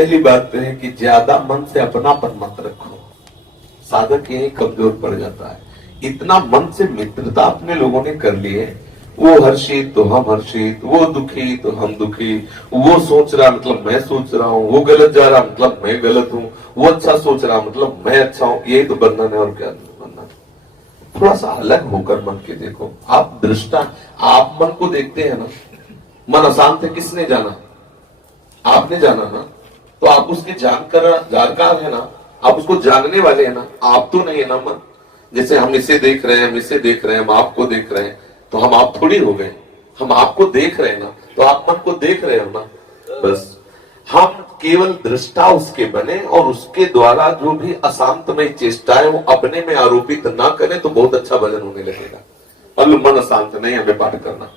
पहली बात तो है कि ज्यादा मन से अपनापन मत रखो, साधक यही कमजोर पड़ जाता है। इतना मन से मित्रता अपने लोगों ने कर ली है, वो हर्षित तो हम हर्षित, वो दुखी तो हम दुखी, वो सोच रहा मतलब मैं सोच रहा हूँ, वो गलत जा रहा मतलब मैं गलत हूँ, वो अच्छा सोच रहा मतलब मैं अच्छा हूँ। यही तो बंधन है और क्या बंधन। थोड़ा सा अलग होकर मन के देखो। आप दृष्टा, आप मन को देखते हैं ना, मन अशांत है, किसने जाना? आपने जाना ना, तो आप उसके जानकार है ना, आप उसको जानने वाले हैं ना, आप तो नहीं है ना मन। जैसे हम इसे देख रहे हैं, हम इसे देख रहे हैं, हम आपको देख रहे हैं, तो हम आप थोड़ी हो गए। हम आपको देख रहे हैं ना, तो आप मन को देख रहे हो ना। बस हम केवल दृष्टा उसके बने और उसके द्वारा जो भी अशांतमय चेष्टाएं वो अपने में आरोपित ना करें, तो बहुत अच्छा भजन होने लगेगा। अब मन अशांत नहीं, हमें पाठ करना,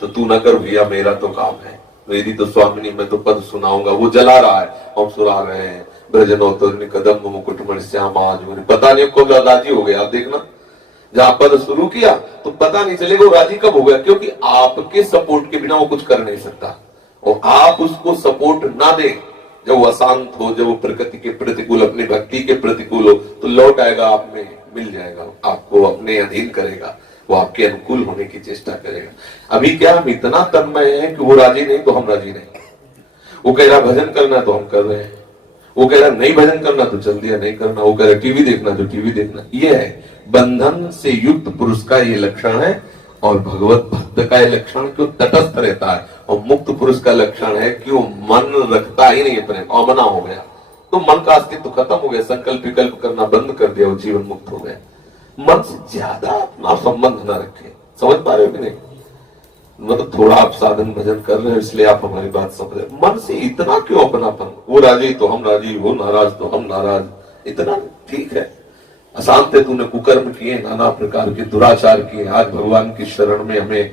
तो तू ना कर भैया, मेरा तो काम है, मेरी तो स्वामिनी, मैं तो पद सुनाऊंगा। वो जला रहा है, हम सुना रहे हैं, ब्रजनोत्तर कदम मुकुटमणि श्याम आज मुनि। पता नहीं कब राजी हो गया, आप देखना, जहां पद शुरू किया तो पता नहीं चलेगा वो राजी कब हो गया, क्योंकि आपके सपोर्ट के बिना वो कुछ कर नहीं सकता। और आप उसको सपोर्ट ना दे, जब वो अशांत हो, जब वो प्रकृति के प्रतिकूल, अपनी भक्ति के प्रतिकूल हो, तो लौट आएगा, आप में मिल जाएगा, आपको अपने अधीन करेगा, वो आपके अनुकूल होने की चेष्टा करेगा। अभी क्या हम इतना तन्मय है कि वो राजी नहीं तो हम राजी नहीं। वो कह रहा भजन करना तो हम कर रहे हैं, वो कह रहा नहीं भजन करना तो चल दिया नहीं करना, वो कह रहा टीवी देखना तो टीवी देखना। ये है बंधन से युक्त पुरुष का ये लक्षण है, और भगवत भक्त का ये लक्षण कि वो तटस्थ रहता है। और मुक्त पुरुष का लक्षण है कि वो मन रखता ही नहीं है, प्रेम अमना हो गया, तो मन का अस्तित्व खत्म हो गया, संकल्प विकल्प करना बंद कर दिया, वो जीवन मुक्त हो गया। मन से ज्यादा अपना संबंध न रखे। समझ पा रहे हो कि नहीं? मतलब थोड़ा आप साधन भजन कर रहे हो इसलिए आप हमारी बात समझ रहे। मन से इतना क्यों अपनापन? वो राजी तो हम राजी, वो नाराज तो हम नाराज, इतना ठीक है। अशांत है, तूने कुकर्म किए, नाना प्रकार के दुराचार किए, आज भगवान की शरण में हमें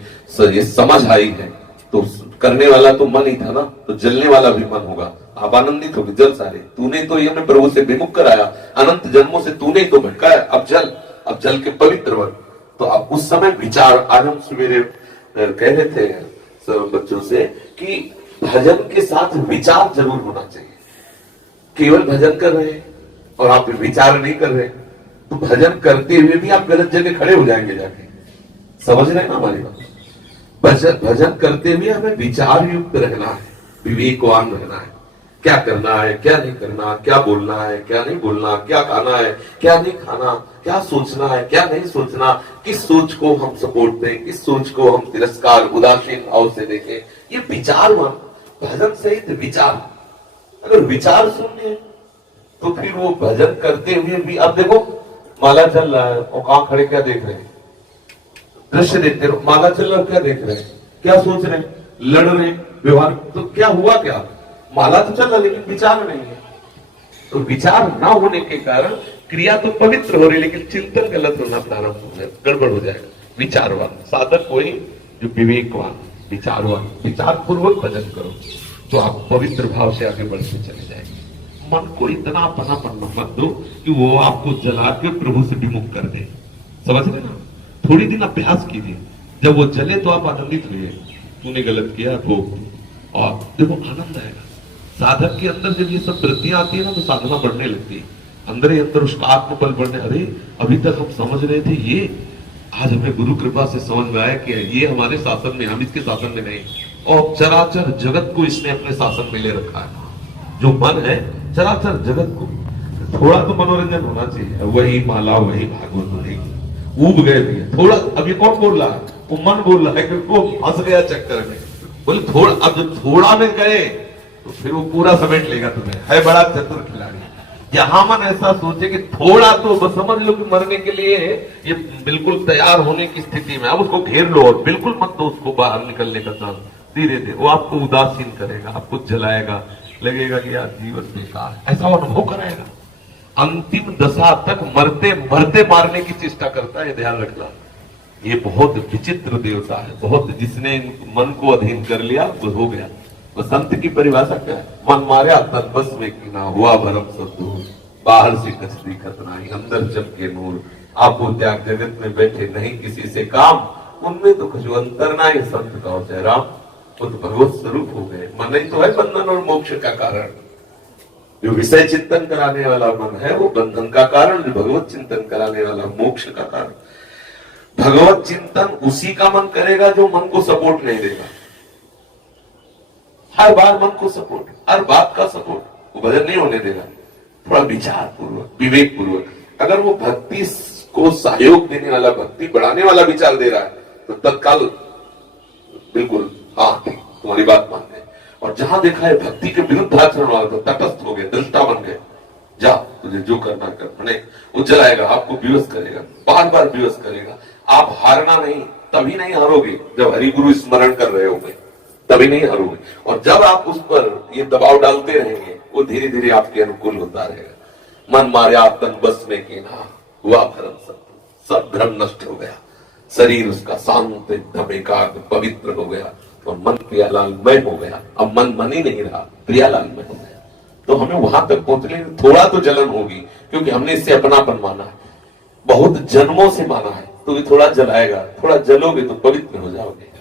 ये समझ आई है, तो करने वाला तो मन ही था ना, तो जलने वाला भी मन होगा। आप आनंदित होगे, जल सारे, तूने तो ये हमें प्रभु से विमुख कराया, अनंत जन्मों से तूने तो भटकाया, अब जल के पवित्र बन। तो आप उस समय विचार, आज हम सवेरे कह रहे थे सब बच्चों से कि भजन के साथ विचार जरूर होना चाहिए। केवल भजन कर रहे हैं और आप विचार नहीं कर रहे, तो भजन करते हुए भी आप गलत जगह खड़े हो जाएंगे जाके। समझ रहे हैं ना हमारी बात? भजन करते हुए हमें विचार युक्त रहना है, विवेकवान रहना है, क्या करना है, क्या नहीं करना, क्या बोलना है, क्या नहीं बोलना, क्या खाना है, क्या नहीं खाना, क्या सोचना है, क्या नहीं सोचना, किस सोच को हम सपोर्ट दें, किस सोच को हम तिरस्कार उदासीन भाव से देखें। ये विचार, भजन सहित विचार। अगर विचार शून्य है तो फिर वो भजन करते हुए भी, अब देखो माला चल रहा है और कहां खड़े क्या देख रहे हैं? दृश्य देखते रहो, माला चल रहा है क्या देख रहे हैं, क्या सोच रहे हैं, लड़ रहे हैं, व्यवहार, तो क्या हुआ? क्या माला तो चल रहा लेकिन विचार नहीं है। तो विचार ना होने के कारण क्रिया तो पवित्र हो रही, लेकिन चिंतन गलत होना प्रारंभ हो जाए, गड़बड़ हो जाएगा। विचारवान साधक वही जो विवेकवान, विचारवान, विचार पूर्वक भजन करो तो आप पवित्र भाव से आगे बढ़ते चले जाएंगे। मन को इतना अपनापन मत दो कि वो आपको जला के प्रभु से विमुख कर दे। समझ रहे ना? थोड़ी दिन अभ्यास कीजिए, जब वो जले तो आप आनंदित रहिए, तूने गलत किया तो, और देखो आनंद आएगा। साधक के अंदर जब ये सब वृत्तियां आती है ना, तो साधना बढ़ने लगती है, अंदर ही अंदर उसका आत्मबल बढ़ने। अरे अभी तक हम समझ रहे थे ये, आज हमें गुरु कृपा से समझ में आया कि ये हमारे शासन में, हम इसके शासन में नहीं, और चराचर जगत को इसने अपने शासन में ले रखा है। जो मन है चराचर जगत को, थोड़ा तो मनोरंजन होना चाहिए। वही माला, वही भागवत, वही ऊब गए भैया थोड़ा। अब ये कौन बोल रहा है? वो मन बोल रहा है, क्योंकि वो फंस गया चक्कर में। बोले थोड़ा, अब जब थोड़ा में गए तो फिर वो पूरा समेट लेगा तुम्हें, है बड़ा चतुर खिलाड़ी। यहां मन ऐसा सोचे कि थोड़ा तो बस समझ लो कि मरने के लिए ये बिल्कुल तैयार होने की स्थिति में, अब उसको घेर लो और बिल्कुल मत दो उसको बाहर निकलने का चांस। धीरे धीरे वो आपको उदासीन करेगा, आपको जलाएगा, लगेगा कि यार जीवन बेकार है, ऐसा अनुभव कराएगा। अंतिम दशा तक मरते मरते मारने की चेष्टा करता है, ध्यान रखना। ये बहुत विचित्र देवता है, बहुत, जिसने मन को अधीन कर लिया वो हो गया। तो संत की परिभाषा क्या है? मन मारे तन बस में किना, हुआ भरम सब दूर, बाहर से कचरी खतनाई, अंदर चमके नूर। आपको त्याग जगत में बैठे नहीं किसी से काम, उनमें तो कुछ अंतर ना है संत का हो चाहे राम, वो तो भगवत स्वरूप हो गए। मन ही तो है बंधन और मोक्ष का कारण। जो विषय चिंतन कराने वाला मन है वो बंधन का कारण, जो भगवत चिंतन कराने वाला मोक्ष का कारण। भगवत चिंतन उसी का मन करेगा जो मन को सपोर्ट नहीं देगा। हर बार मन को सपोर्ट, हर बात का सपोर्ट, वो भजन नहीं होने देगा। थोड़ा विचार पूर्वक, विवेक पूर्वक, अगर वो भक्ति को सहयोग देने वाला, भक्ति बढ़ाने वाला विचार दे रहा है तो तत्काल बिल्कुल हाँ तुम्हारी बात मान गए। और जहां देखा है भक्ति के विरुद्ध आचरण वाला तो तटस्थ हो गए, दृष्टा बन गए, जा तुझे जो करना कर, मैंने वो जलाएगा, आपको विवश करेगा, बार बार विवश करेगा। आप हारना नहीं, तभी नहीं हारोगे जब हरि गुरु स्मरण कर रहे होगे, तभी नहीं हारोगे। और जब आप उस पर ये दबाव डालते रहेंगे वो धीरे धीरे आपके अनुकूल होता रहेगा। मन माया तन बस में कीना हुआ भरम सब भ्रम नष्ट हो गया, शरीर उसका शांत एकदम एकाग्र पवित्र हो गया और मन प्रियालालमय हो गया। अब मन मन ही नहीं रहा, प्रियालालमय हो गया। तो हमें वहां तक पहुंचने में थोड़ा तो जलन होगी, क्योंकि हमने इससे अपनापन माना है, बहुत जन्मों से माना है, तो ये थोड़ा जलाएगा, थोड़ा जलोगे तो पवित्र हो जाओगे।